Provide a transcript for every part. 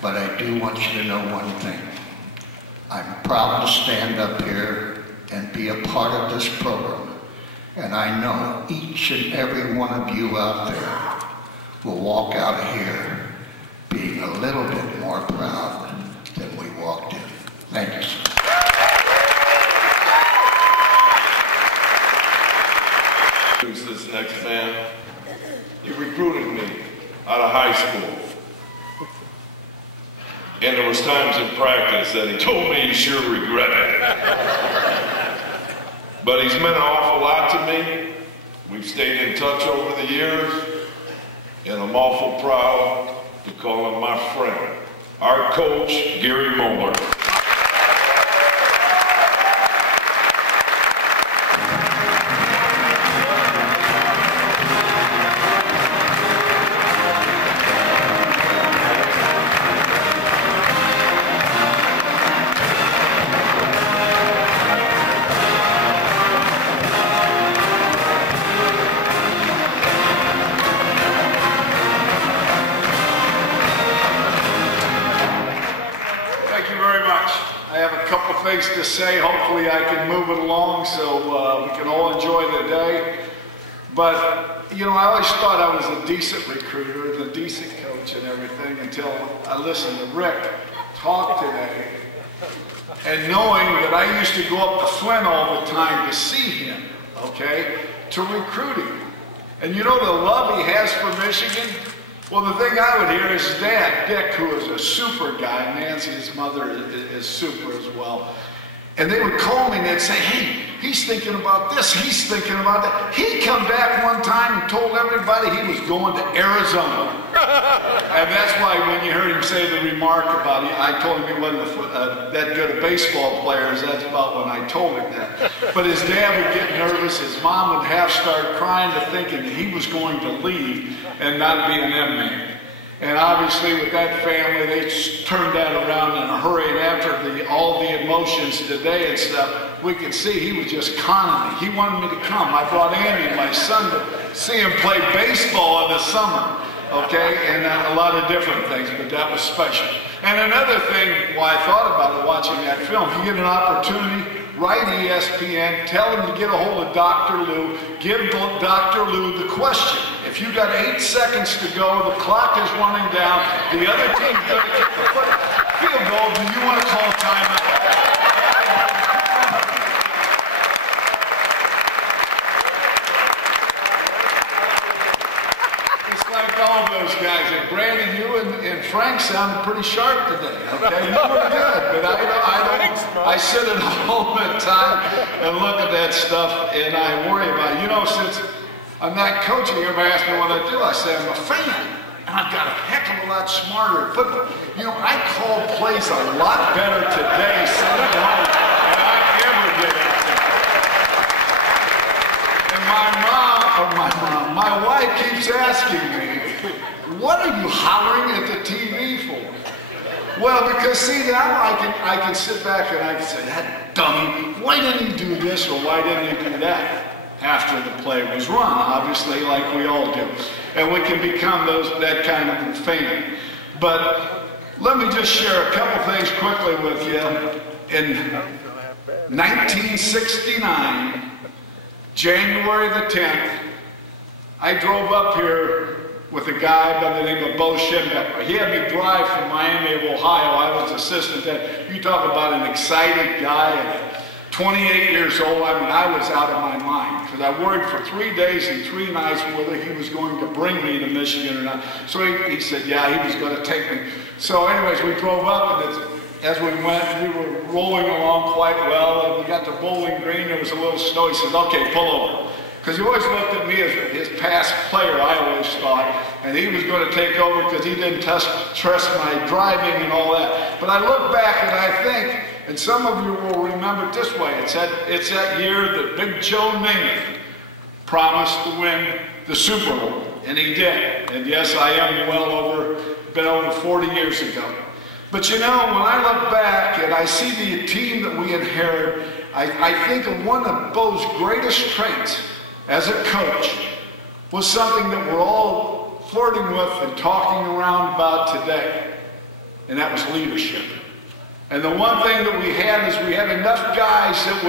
but I do want you to know one thing. I'm proud to stand up here and be a part of this program, and I know each and every one of you out there will walk out of here being a little bit more proud than we walked in. Thank you, sir. Who's this next man? He recruited me out of high school. And there was times in practice that he told me he sure regretted it. But he's meant an awful lot to me. We've stayed in touch over the years, and I'm awful proud to call him my friend, our coach, Gary Moeller. Things to say. Hopefully I can move it along so we can all enjoy the day. But, you know, I always thought I was a decent recruiter and a decent coach and everything until I listened to Rick talk today. And knowing that I used to go up to Flint all the time to see him, okay, to recruit him. And you know the love he has for Michigan? Well, the thing I would hear is his dad, Dick, who is a super guy. Nancy, his mother, is super as well. And they would call me and they'd say, hey, he's thinking about this, he's thinking about that. He'd come back one time and told everybody he was going to Arizona. And that's why when you heard him say the remark about it, I told him he wasn't that good a baseball player. That's about when I told him that. But his dad would get nervous. His mom would half start crying to thinking that he was going to leave and not be an M-man. And obviously with that family, they turned that around in a hurry. And after all the emotions today and stuff, we could see he was just conning me. He wanted me to come. I brought Andy, my son, to see him play baseball in the summer. Okay, and a lot of different things, but that was special. And another thing, why I thought about it watching that film, if you get an opportunity, write ESPN, tell them to get a hold of Dr. Lou, give Dr. Lou the question. If you got 8 seconds to go, the clock is running down, the other team's going to kick the field goal, do you want to call timeout? All those guys, and Brandon, you and Frank sounded pretty sharp today. Okay, you were good, but I sit at home at time and look at that stuff, and I worry about it. You know, since I'm not coaching, everybody asks me what I do. I say I'm a fan, and I've got a heck of a lot smarter at football. You know, I call plays a lot better today sitting at home than I ever did out there. And my wife keeps asking me, what are you hollering at the TV for? Well, because see, now I can sit back and I can say, that dummy, why didn't he do this or why didn't he do that? After the play was run, obviously, like we all do. And we can become that kind of fan. But let me just share a couple things quickly with you. In 1969, January the 10th, I drove up here with a guy by the name of Bo Schimbecker. He had me drive from Miami of Ohio. I was assistant there. You talk about an excited guy at 28 years old. I mean, I was out of my mind because I worried for 3 days and 3 nights whether he was going to bring me to Michigan or not. So he said, yeah, he was going to take me. So anyways, we drove up, and as we went, we were rolling along quite well, and we got to Bowling Green. There was a little snow. He said, okay, pull over. Because he always looked at me as his past player, I always thought, and he was going to take over because he didn't trust my driving and all that. But I look back and I think, and some of you will remember it this way, it's that year that Big Joe Namath promised to win the Super Bowl, and he did. And yes, I am been over 40 years ago. But you know, when I look back and I see the team that we inherited, I think of one of Bo's greatest traits as a coach was something that we're all flirting with and talking around about today. and that was leadership. And the one thing that we had is we had enough guys that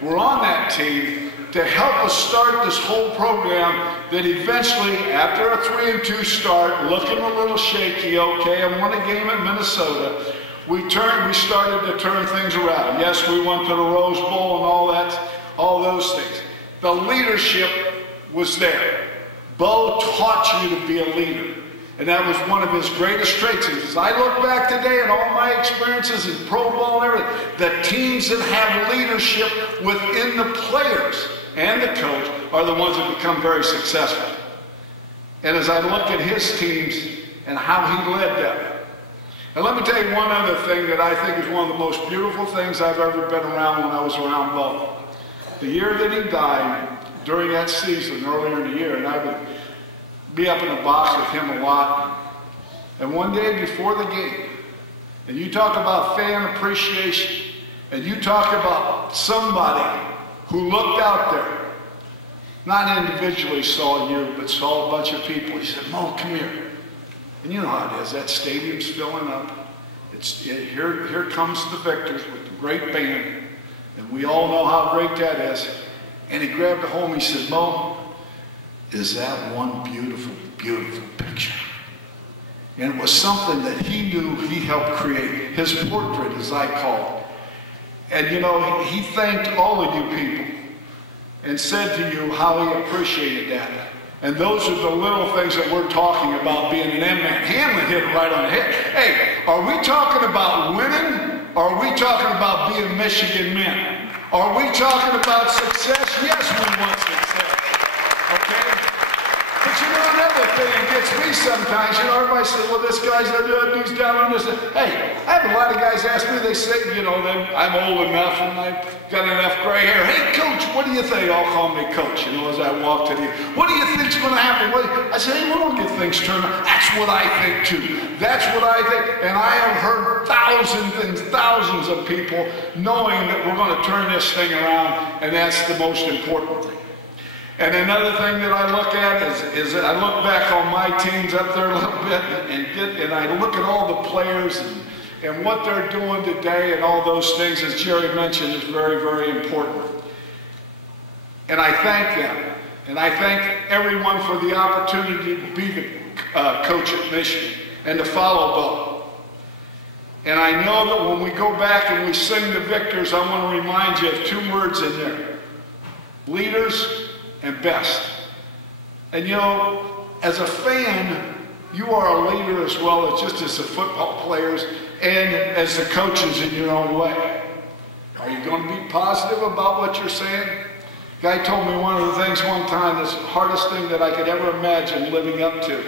were on that team to help us start this whole program that eventually, after a 3-2 start, looking a little shaky, okay, I won a game at Minnesota, we started to turn things around. Yes, we went to the Rose Bowl and all those things. The leadership was there. Bo taught you to be a leader. And that was one of his greatest traits. And as I look back today and all my experiences in Pro Bowl and everything, the teams that have leadership within the players and the coach are the ones that become very successful. And as I look at his teams and how he led them, and let me tell you one other thing that I think is one of the most beautiful things I've ever been around when I was around Bo. The year that he died, during that season, earlier in the year, and I would be up in the box with him a lot. And one day before the game, and you talk about fan appreciation, and you talk about somebody who looked out there, not individually saw you, but saw a bunch of people. He said, Mo, come here. And you know how it is. That stadium's filling up. Here comes the Victors with the great band. And we all know how great that is. And he grabbed a hold and he said, Mo, is that one beautiful, beautiful picture? And it was something that he knew he helped create. His portrait, as I call it. And you know, he thanked all of you people and said to you how he appreciated that. And those are the little things that we're talking about being an M-man. Hanlon hit it right on the head. Hey, are we talking about winning? Or are we talking about being Michigan men? Are we talking about success? Yes, we want success. Okay? But you know, another thing that gets me sometimes, you know, everybody says, well, this guy's he's down on this. Hey, I have a lot of guys ask me, they say, you know, I'm old enough and I've got enough gray hair. Hey, coach, what do you think? All call me coach, you know, as I walk to the, what do you think's going to happen? I say, hey, we'll get things turned around. That's what I think too. That's what I think. And I have heard thousands of people knowing that we're going to turn this thing around, and that's the most important thing. And another thing that I look at is that I look back on my teams up there a little bit and I look at all the players and what they're doing today and all those things, as Jerry mentioned, is very, very important. And I thank them. And I thank everyone for the opportunity to be the coach at Michigan and to follow Bo. And I know that when we go back and we sing the Victors, I want to remind you of two words in there. Leaders and best. And you know, as a fan, you are a leader as well as just as the football players and as the coaches in your own way. Are you going to be positive about what you're saying? A guy told me one of the things one time, that's the hardest thing that I could ever imagine living up to.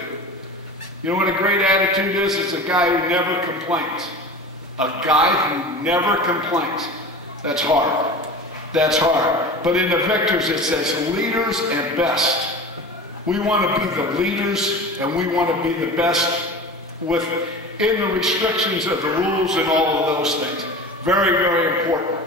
You know what a great attitude is? It's a guy who never complains. A guy who never complains. That's hard. That's hard. But in the Victors it says leaders and best. We want to be the leaders and we want to be the best within the restrictions of the rules and all of those things. Very, very important.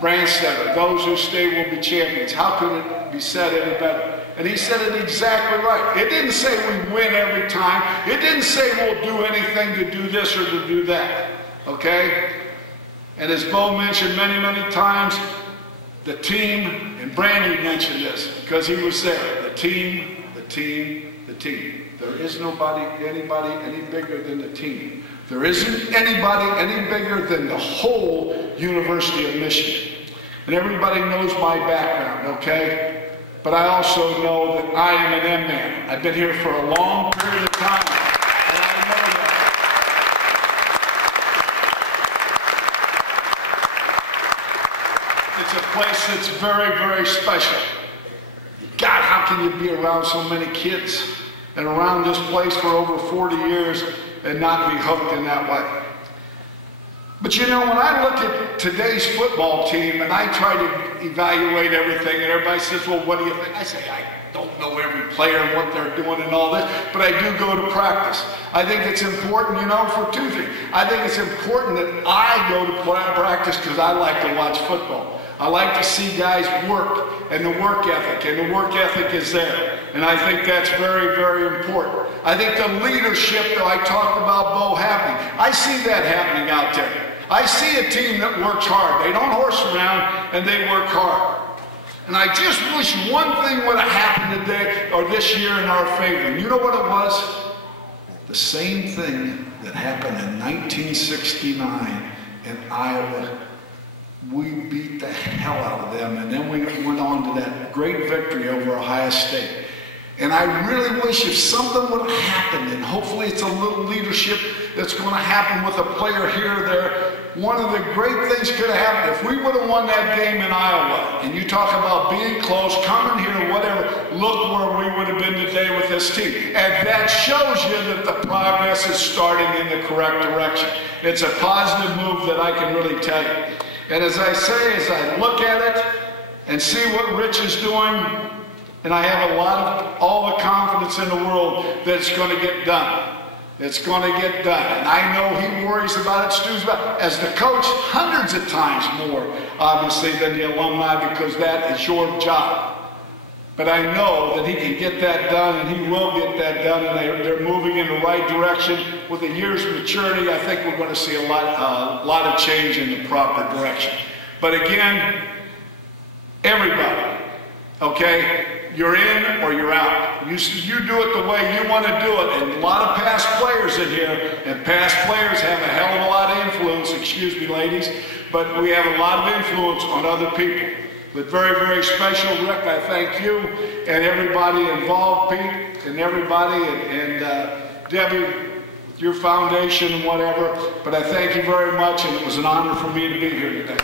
Brand setter, those who stay will be champions. How could it be said any better? And he said it exactly right. It didn't say we win every time. It didn't say we'll do anything to do this or to do that. Okay? And as Bo mentioned many, many times, the team, and Brandy mentioned this because he was there. The team, the team, the team. There is anybody any bigger than the team. There isn't anybody any bigger than the whole University of Michigan. And everybody knows my background, okay? But I also know that I am an M-man. I've been here for a long period of time. And I know that. It's a place that's very, very special. God, how can you be around so many kids and around this place for over 40 years and not be hooked in that way? But you know, when I look at today's football team and I try to evaluate everything and everybody says, well, what do you think? I say, I don't know every player and what they're doing and all this, but I do go to practice. I think it's important, you know, for two things. I think it's important that I go to practice because I like to watch football. I like to see guys work and the work ethic, and the work ethic is there. And I think that's very, very important. I think the leadership that I talked about Bo having, I I see that happening out there. I see a team that works hard. They don't horse around, and they work hard. And I just wish one thing would have happened today or this year in our favor. And you know what it was? The same thing that happened in 1969 in Iowa. We beat the hell out of them, and then we went on to that great victory over Ohio State. And I really wish if something would have happened, and hopefully it's a little leadership that's going to happen with a player here or there. One of the great things could have happened if we would have won that game in Iowa. And you talk about being close, coming here, whatever. Look where we would have been today with this team. And that shows you that the progress is starting in the correct direction. It's a positive move that I can really tell you. And as I say, as I look at it and see what Rich is doing, and I have all the confidence in the world that it's going to get done. It's going to get done. And I know he worries about it, Stu's about it, as the coach, hundreds of times more, obviously, than the alumni, because that is your job. But I know that he can get that done, and he will get that done, and they're moving in the right direction. With a year's maturity, I think we're going to see a lot of change in the proper direction. But again, everybody, okay? You're in or you're out. You do it the way you want to do it. And a lot of past players in here, and past players have a hell of a lot of influence, excuse me, ladies, but we have a lot of influence on other people. But very, very special, Rick, I thank you and everybody involved, Pete, and everybody, and Debbie, with your foundation and whatever. But I thank you very much, and it was an honor for me to be here today.